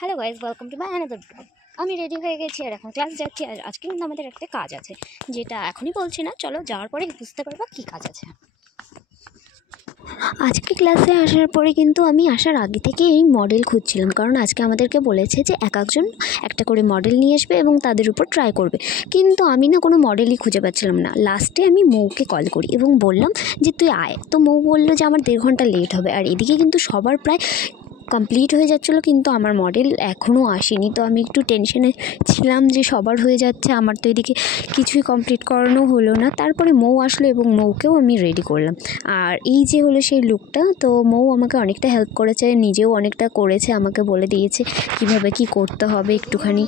Hello guys, welcome to my another blog. আমি ready হয়ে গেছি আর এখন ক্লাস যাচ্ছি। আর আজকে কিন্তু আমাদের একটা কাজ আছে, যেটা এখনই বলছি না, চলো যাওয়ার পরে বুঝতে পারবা কী কাজ আছে। আজকে ক্লাসে আসার পরে কিন্তু আমি আসার আগে থেকে এই মডেল খুঁজছিলাম, কারণ আজকে আমাদেরকে বলেছে যে এক একজন একটা করে মডেল নিয়ে আসবে এবং তাদের উপর ট্রাই করবে। কিন্তু আমি না কোনো মডেলই খুঁজে পাচ্ছিলাম না। লাস্টে আমি মৌকে কল করি এবং বললাম যে তুই আয়। তো মৌ বললো যে আমার 1.5 ঘন্টা লেট হবে। আর এদিকে কিন্তু সবার প্রায় কমপ্লিট হয়ে যাচ্ছিলো, কিন্তু আমার মডেল এখনও আসেনি। তো আমি একটু টেনশনে ছিলাম যে সবার হয়ে যাচ্ছে, আমার তো এদিকে কিছুই কমপ্লিট করানো হলো না। তারপরে মৌ আসলো এবং মৌকেও আমি রেডি করলাম। আর এই যে হলো সেই লুকটা। তো মৌ আমাকে অনেকটা হেল্প করেছে, নিজেও অনেকটা করেছে, আমাকে বলে দিয়েছে কীভাবে কী করতে হবে একটুখানি।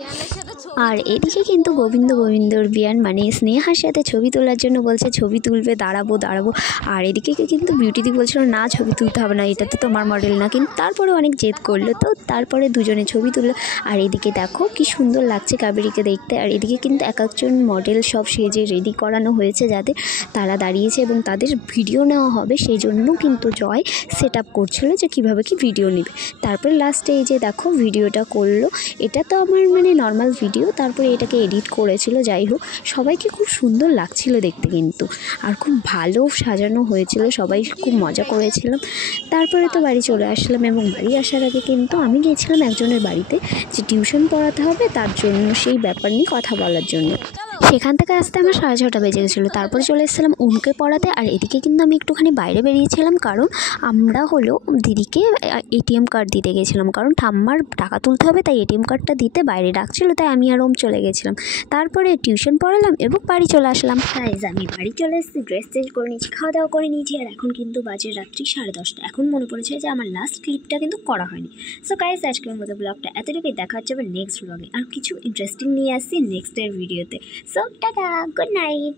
আর এদিকে কিন্তু গোবিন্দর বিয়ান মানে স্নেহার সাথে ছবি তোলার জন্য বলছে ছবি তুলবে, দাঁড়াবো। আর এদিকে কিন্তু বিউটিদি বলছিল না ছবি তুলতে হবে না, এটা তো তোমার মডেল না। কিন্তু তারপরে অনেক জেদ করলো, তো তারপরে দুজনে ছবি তুললো। আর এদিকে দেখো কি সুন্দর লাগছে কাবেরীকে দেখতে। আর এদিকে কিন্তু এক একজন মডেল সব সেজে রেডি করানো হয়েছে, যাতে তারা দাঁড়িয়েছে এবং তাদের ভিডিও নেওয়া হবে, সেই জন্য কিন্তু জয় সেট আপ করছিলো যে কীভাবে কি ভিডিও নেবে। তারপরে লাস্টে এই যে দেখো ভিডিওটা করলো। এটা তো আমার মানে নর্মাল ভিডিও, তারপরে এটাকে এডিট করেছিল। যাই হোক, সবাইকে খুব সুন্দর লাগছিল দেখতে কিন্তু, আর খুব ভালো সাজানো হয়েছিল, সবাই খুব মজা করেছিলাম। তারপরে তো বাড়ি চলে আসলাম এবং বাড়ি আসার আগে কিন্তু আমি গিয়েছিলাম একজনের বাড়িতে, যে টিউশন পড়াতে হবে তার জন্য, সেই ব্যাপার নিয়ে কথা বলার জন্য। সেখান থেকে আসতে আমার 6:30 বেজে গেছিলো। তারপরে চলে এসেছিলাম ওমকে পড়াতে। আর এদিকে কিন্তু আমি একটুখানি বাইরে বেরিয়েছিলাম, কারণ আমরা হলো দিদিকে এটিএম কার্ড দিতে গেছিলাম, কারণ ঠাম্মার টাকা তুলতে হবে, তাই এটিএম কার্ডটা দিতে বাইরে ডাকছিলো, তাই আমি আর ওম চলে গেছিলাম। তারপরে টিউশন পড়ালাম এবং বাড়ি চলে আসলাম। গাইজ, আমি বাড়ি চলে এসেছি, ড্রেস চেঞ্জ করে নিয়েছি, খাওয়া দাওয়া করে নিয়েছি। আর এখন কিন্তু বাজে রাত্রি 10:30। এখন মনে পড়েছে যে আমার লাস্ট ক্লিপটা কিন্তু করা হয়নি। সো গাইজ, আজকের মতো ব্লগটা এতটুকুই। দেখা হচ্ছে আবার নেক্সট ব্লগে, আর কিছু ইন্টারেস্টিং নিয়ে আসছি নেক্সটের ভিডিওতে। So tata, good night.